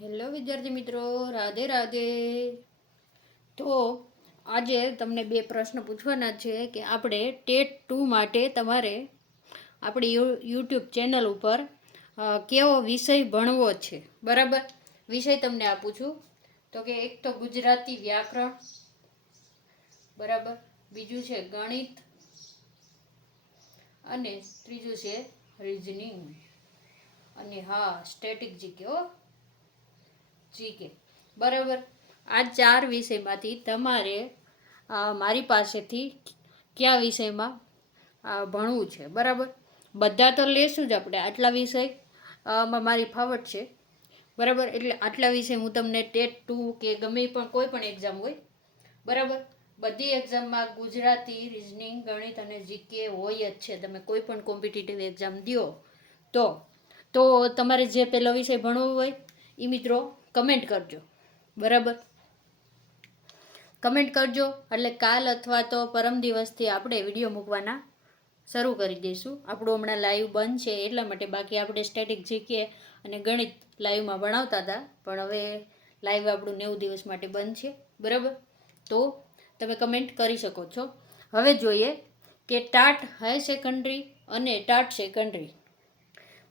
Hello વિદ્યાર્થી મિત્રો, રાધે રાધે. તો આજે તમને બે પ્રશ્ન પૂછવાના છે કે આપણે ટેટ 2 માટે તમારે આપણી યુટ્યુબ ચેનલ ઉપર કેવો વિષય ભણવો છે. બરાબર, વિષય તમને આપું છું. તો કે એક તો ગુજરાતી વ્યાકરણ, બરાબર, બીજું છે ગણિત અને ત્રીજું છે રિઝનિંગ અને હા સ્ટેટિક જીકે. બરાબર, આ 4 વિષયમાંથી તમારે મારી પાસેથી કયા વિષયમાં ભણવું છે. બરાબર, બધા તો લેશું જ આપણે, આટલા વિષય મારી ફાવટ છે. બરાબર, એટલે આટલા વિષય હું તમને ટેટ 2 કે ગમે પણ કોઈ પણ એક્ઝામ હોય, બરાબર, બધી એક્ઝામમાં ગુજરાતી, રિઝનિંગ, ગણિત અને જીકે હોય જ છે. તમે કોઈ પણ કોમ્પિટિટિવ એક્ઝામ દો તો તમારે જે પહેલો વિષય ભણવો હોય એ મિત્રો કમેન્ટ કરજો. બરાબર, કમેન્ટ કરજો એટલે કાલ અથવા તો પરમ દિવસથી આપણે વિડીયો મૂકવાના શરૂ કરી દઈશું. આપણું હમણાં લાઈવ બંધ છે એટલા માટે, બાકી આપણે સ્ટેટિક જીકે અને ગણિત લાઈવમાં ભણાવતા હતા, પણ હવે લાઈવ આપણું 90 દિવસ માટે બંધ છે. બરાબર, તો તમે કમેન્ટ કરી શકો છો. હવે જોઈએ કે ટાટ હાઈ સેકન્ડરી અને ટાટ સેકન્ડરી,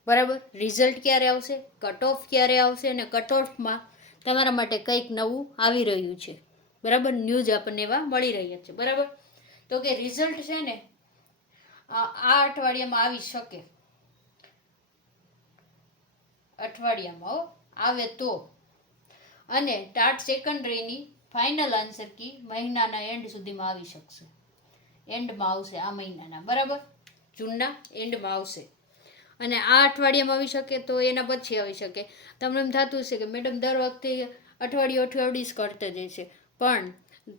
બરાબર, રિઝલ્ટ ક્યારે આવશે, કટ ઓફ ક્યારે આવશે અને કટ ઓફમાં તમારા માટે કંઈક નવું આવી રહ્યું છે. બરાબર, ન્યૂઝ આપણને એવા મળી રહ્યા છે. બરાબર, તો કે રિઝલ્ટ છે ને આ અઠવાડિયામાં આવી શકે, અઠવાડિયામાં આવે તો. અને ટાટ સેકન્ડરીની ફાઇનલ આન્સર કી મહિનાના એન્ડ સુધીમાં આવી શકશે, એન્ડમાં આવશે આ મહિનાના. બરાબર, જૂનના એન્ડમાં આવશે અને આ અઠવાડિયામાં આવી શકે તો એના પછી આવી શકે. તમને એમ થતું હશે કે મેડમ દર વખતે અઠવાડિયું જ કરતા જાય છે, પણ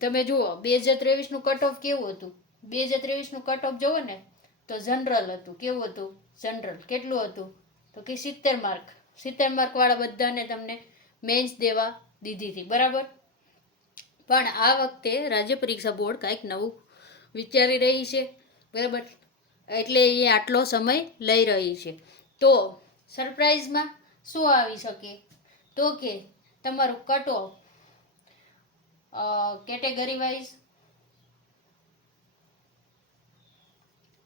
તમે જુઓ 2023નું કટ ઓફ કેવું હતું. 2023નું કટ ઓફ જુઓ ને તો જનરલ હતું. કેવું હતું? જનરલ. કેટલું હતું? તો કે 70 માર્ક. 70 માર્કવાળા બધાને તમને મેન્સ દેવા દીધી હતી. બરાબર, પણ આ વખતે રાજ્ય પરીક્ષા બોર્ડ કાંઈક નવું વિચારી રહી છે. બરાબર, એટલે એ આટલો સમય લઈ રહી છે. તો સરપ્રાઇઝમાં શું આવી શકે? તો કે તમારું કટ ઓફ કેટેગરી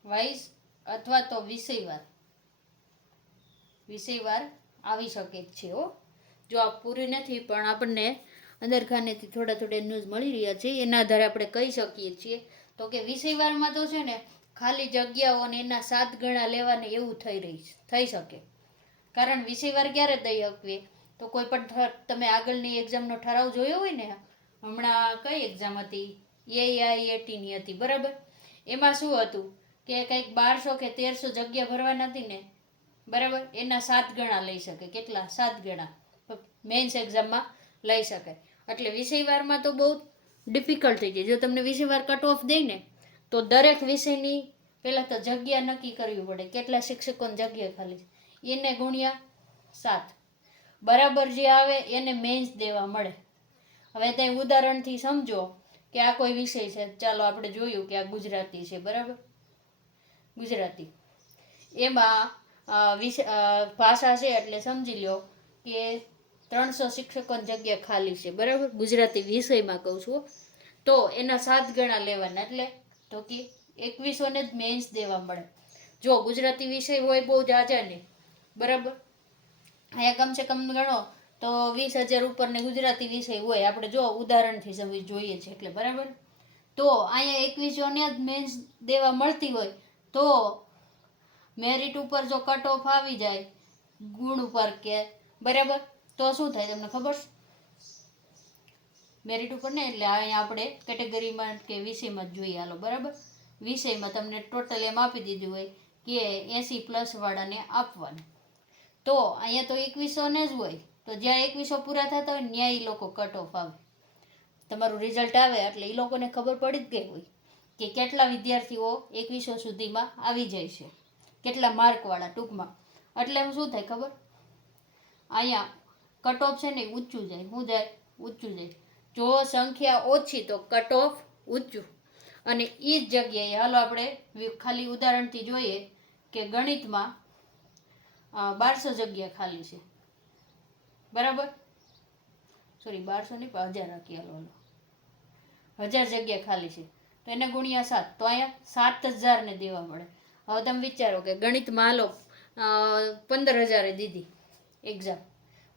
વાઇઝ અથવા તો વિષયવાર આવી શકે છે. જો આ પૂરી નથી, પણ આપણને અંદરખાનેથી થોડા ન્યૂઝ મળી રહ્યા છે, એના આધારે આપણે કહી શકીએ છીએ. તો કે વિષયવારમાં તો છે ને ખાલી જગ્યાઓને એના 7 ગણા લેવાને એવું થઈ શકે. કારણ વિષયવાર ક્યારે દઈ શકીએ? તો કોઈ પણ તમે આગળની એક્ઝામનો ઠરાવ જોયો હોય ને, હમણાં કઈ એક્ઝામ હતી? AIATની હતી. બરાબર, એમાં શું હતું કે કંઈક 1200 કે 1300 જગ્યા ભરવાના હતી ને, બરાબર, એના 7 ગણા લઈ શકે. કેટલા? 7 ગણા મેન્સ એક્ઝામમાં લઈ શકે. એટલે વિષયવારમાં તો બહુ ડિફિકલ્ટ થઈ જાય. જો તમને વિષયવાર કટ ઓફ દે ને તો દરેક વિષયની પહેલાં તો જગ્યા નક્કી કરવી પડે, કેટલા શિક્ષકોની જગ્યા ખાલી, એને ગુણ્યા 7, બરાબર જે આવે એને મેન્સ દેવા મળે. હવે ત્યાં ઉદાહરણથી સમજો કે આ કોઈ વિષય છે. ચાલો આપણે જોયું કે આ ગુજરાતી છે. બરાબર, ગુજરાતી, એમાં ભાષા છે એટલે સમજી લો કે 300 શિક્ષકોની જગ્યા ખાલી છે. બરાબર, ગુજરાતી વિષયમાં કહું છું. તો એના 7 ગણા લેવાના, એટલે તો કે 2100ને જ મેન્સ દેવા મળે. જો ગુજરાતી વિષય હોય બહુ જાજા ને, બરાબર, અહીંયા કમસે કમ ગણો તો 20,000 ઉપરને ગુજરાતી વિષય હોય. આપણે જો ઉદાહરણથી જોઈએ છે એટલે. બરાબર, તો અહીંયા 2100ને જ મેન્સ દેવા મળતી હોય તો મેરિટ ઉપર જો કટ ઓફ આવી જાય ગુણ ઉપર કે, બરાબર, તો શું થાય તમને ખબર? મેરિટ ઉપર ને, એટલે અહીંયા આપણે કેટેગરીમાં કે વિષયમાં જ જોઈએ. હાલો, બરાબર, વિષયમાં તમને ટોટલ એમ આપી દીધું હોય કે 80+ વાળાને આપવાનું. તો અહીંયા તો 2100ને જ હોય, તો જ્યાં 2100 પૂરા થતા હોય ત્યાં એ લોકો કટ ઓફ આવે. તમારું રિઝલ્ટ આવે એટલે એ લોકોને ખબર પડી જ ગઈ હોય કે કેટલા વિદ્યાર્થીઓ 2100 સુધીમાં આવી જાય છે, કેટલા માર્કવાળા ટૂંકમાં. એટલે શું થાય ખબર? અહીંયા કટ ઓફ છે ને ઊંચું જાય. શું જાય? ઊંચું જાય. જો સંખ્યા ઓછી તો કટ ઓફ ઊંચું. અને એ જ જગ્યાએ હાલો આપણે ખાલી ઉદાહરણથી જોઈએ કે ગણિતમાં 1200 જગ્યા ખાલી છે. બરાબર, સોરી 1200 નહીં પણ 1000 રાખી હાલો 1000 જગ્યા ખાલી છે તો એને ગુણ્યા 7 તો અહીંયા 7000 ને દેવા મળે. હવે તમે વિચારો કે ગણિતમાં હાલો 15000 દીધી એક્ઝામ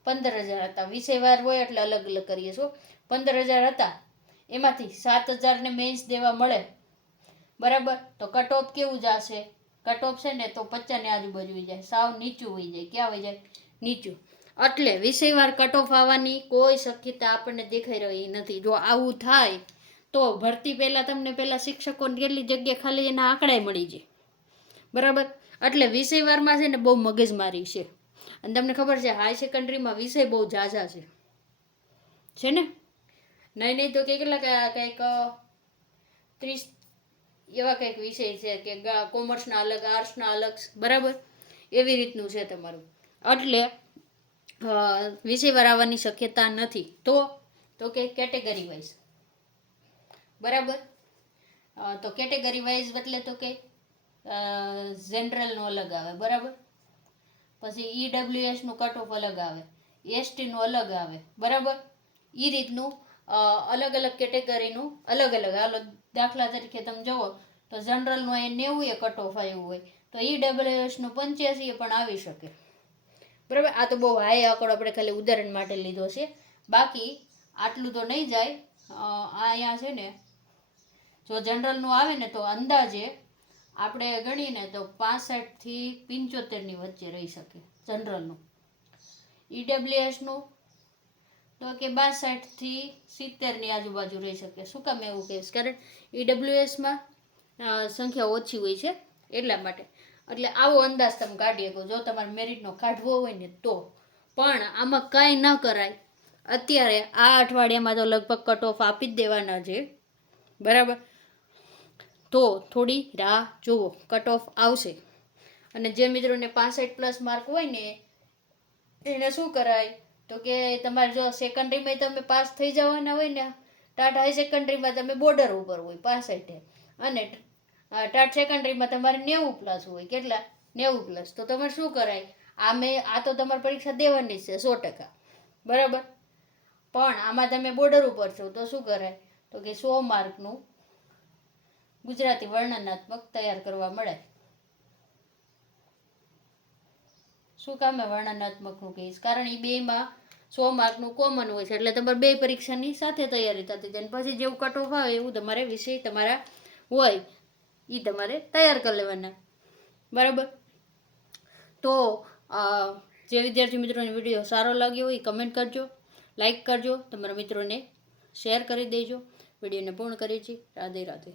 15000 હતા, વિષયવાર હોય એટલે અલગ અલગ કરીએ છો. 15000 હતા એમાંથી 7000 ને મેન્સ દેવા મળે બરાબર. તો કટ ઓફ કેવું જશે? કટ ઓફ છે ને તો 50 ની આજુબાજુ વહી જાય, સાવ નીચું વહી જાય. ક્યાં વહી જાય? નીચું. એટલે વિષયવાર કટ ઓફ આવવાની કોઈ શક્યતા આપણને દેખાઈ રહી નથી. જો આવું થાય તો ભરતી પહેલાં તમને પહેલાં શિક્ષકોને કેટલી જગ્યા ખાલી એના આંકડાય મળી જાય બરાબર. એટલે વિષયવારમાં છે ને બહુ મગજમારી છે. અને તમને ખબર છે હાઈ સેકન્ડરીમાં વિષય બહુ ઝાઝા છે ને? નહીં તો કેટલા કંઈક 30 એવા કંઈક વિષય છે કે કોમર્સના અલગ, આર્ટ્સના અલગ બરાબર. એવી રીતનું છે તમારું. એટલે વિષયવાર આવવાની શક્યતા નથી. તો કે કેટેગરી વાઇઝ બરાબર. તો કેટેગરી વાઇઝ એટલે તો કે જનરલનું અલગ આવે બરાબર. પછી ઈડબ્લ્યુએસનું કટ ઓફ અલગ આવે, એસટીનું અલગ આવે બરાબર. એ રીતનું અલગ અલગ કેટેગરીનું અલગ અલગ. હાલો દાખલા તરીકે તમે જુઓ તો જનરલનું અહીંયા 90 કટ ઓફ આવ્યું હોય તો ઈડબ્લ્યુએસનું 85 પણ આવી શકે બરાબર. આ તો બહુ હાઈ આંકડો આપણે ખાલી ઉદાહરણ માટે લીધો છે, બાકી આટલું તો નહીં જાય. અહીંયા છે ને જો જનરલનું આવે ને તો અંદાજે આપણે ગણીને તો 65 થી 75 વચ્ચે રહી શકે જનરલનું. ઈડબ્લ્યુએસનું તો કે 62 થી 70 આજુબાજુ રહી શકે. શું કામ એવું કહીશ? કારણ ઈડબ્લ્યુએસમાં સંખ્યા ઓછી હોય છે એટલા માટે. એટલે આવો અંદાજ તમે કાઢી શકો જો તમારે મેરિટનો કાઢવો હોય ને તો. પણ આમાં કાંઈ ન કરાય. અત્યારે આ અઠવાડિયામાં તો લગભગ કટ ઓફ આપી જ દેવાના છે બરાબર. તો થોડી રાહ જુઓ, કટ ઓફ આવશે. અને જે મિત્રોને 65+ માર્ક હોય ને એને શું કરાય તો કે તમારે જો સેકન્ડરીમાં તમે પાસ થઈ જવાના હોય ને, ટાટ હાઈ સેકન્ડરીમાં તમે બોર્ડર ઉપર હોય 65 અને ટાટ સેકન્ડરીમાં તમારે 90+ હોય. કેટલા? 90+. તો તમારે શું કરાય? આ તો તમારે પરીક્ષા દેવાની છે 100% બરાબર. પણ આમાં તમે બોર્ડર ઉપર છો તો શું કરાય તો કે 100 માર્કનું ગુજરાતી વર્ણનાત્મક તૈયાર કરવા મળે. શું કામે વર્ણનાત્મકનું કહીશ? કારણ એ બેમાં 100 માર્કનું કોમન હોય છે એટલે તમારે 2 પરીક્ષાની સાથે તૈયારી થતી જાય. પછી જેવું કટ ઓફ આવે એવું તમારે વિષય તમારા હોય એ તમારે તૈયાર કરી લેવાના બરાબર. તો જે વિદ્યાર્થી મિત્રોને વિડીયો સારો લાગ્યો હોય કમેન્ટ કરજો, લાઈક કરજો, તમારા મિત્રોને શેર કરી દેજો. વિડીયોને પૂર્ણ કરીએ છીએ. રાધે રાધે.